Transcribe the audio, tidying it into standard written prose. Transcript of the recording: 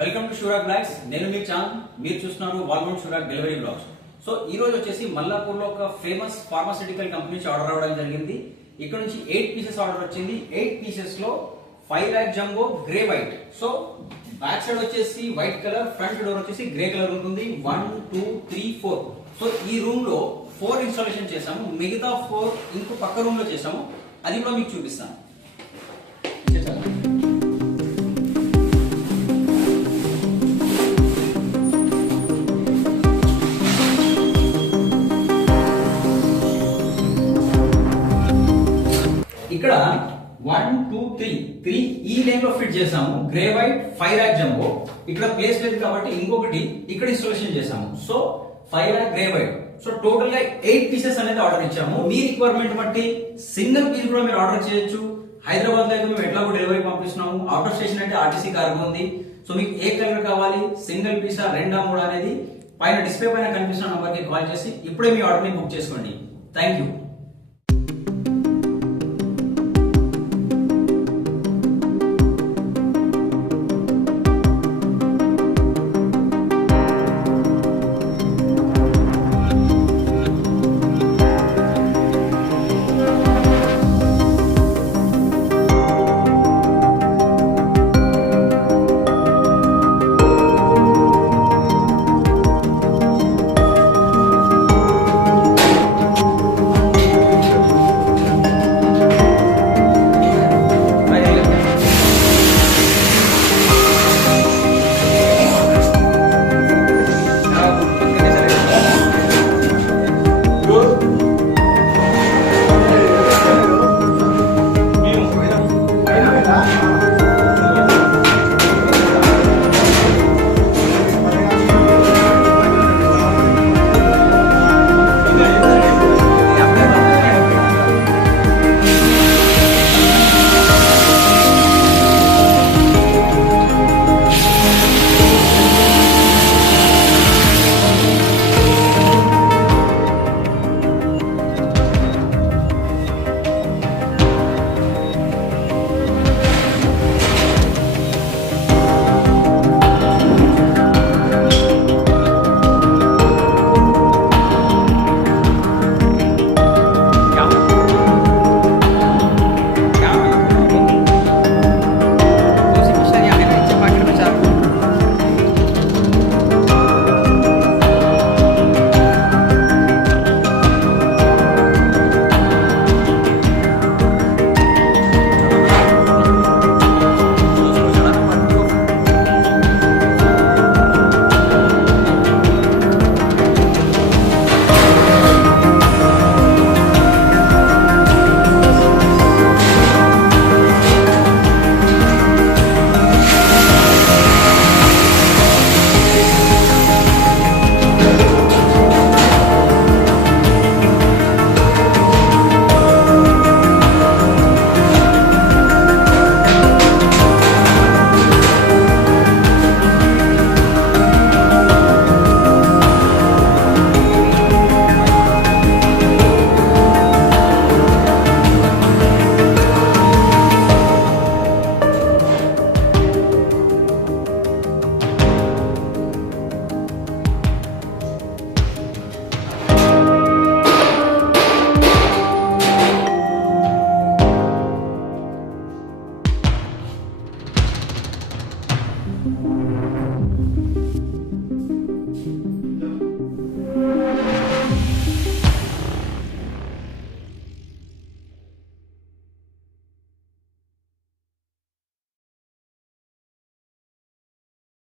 Welcome to షూరాగ్ blogs. నేను మీ చాన్, మీరు చూస్తున్నారు వాల్మౌంట్ షూరాగ్ డెలివరీ బ్లాగ్స్. సో ఈ రోజు వచ్చేసి మల్లాపూర్ లో ఒక ఫేమస్ ఫార్మాసిటికల్ కంపెనీ నుంచి ఆర్డర్ రావడం జరిగింది. ఇక్కడ నుంచి 8 పీసెస్ ఆర్డర్ వచ్చింది. 8 పీసెస్ లో 5 lakh jumbo grey white. So back side వచ్చేసి వైట్ కలర్, ఫ్రంట్ డోర్ వచ్చేసి గ్రే కలర్ ఉంటుంది. 1 2 3 4. సో ఈ రూమ్ లో 4 ఇన్స్టాలేషన్ చేసాము. మిగతా 4 ఇంకో పక్క రూమ్ లో చేసాము. అది కూడా మీకు చూపిస్తాను. ఇక్కడ 1 2 3 ఈ లైన్ లో ఫిట్ చేసాము. Grey white 5 lakh jumbo. ఇక్కడ ప్లేస్ లేదు కాబట్టి ఇంకొకటి ఇక్కడ ఇన్స్టాలేషన్ చేసాము. So 5 lakh grey white. So total గా 8 పీసెస్ అనేది ఆర్డర్ ఇచ్చాము. మీ రిక్వైర్మెంట్ బట్టి సింగిల్ పీస్ కూడా మీరు ఆర్డర్ చేయొచ్చు. హైదరాబాద్ లో అయితే మేము ఎట్లా కూడా డెలివరీ పంపిస్తున్నాము. అవుట్ ఆఫ్ స్టేషన్ అంటే ఆర్టీసీ కార్గో ఉంది. సో మీకు ఏ కలర్ కావాలి, సింగిల్ పీసా రెండా మూడా అనేది పైన డిస్ప్లే పైన కనిపిస్తున్న నంబర్ కి కాల్ చేసి ఇప్పుడే మీ ఆర్డర్ ని బుక్ చేసుకోండి. Thank you.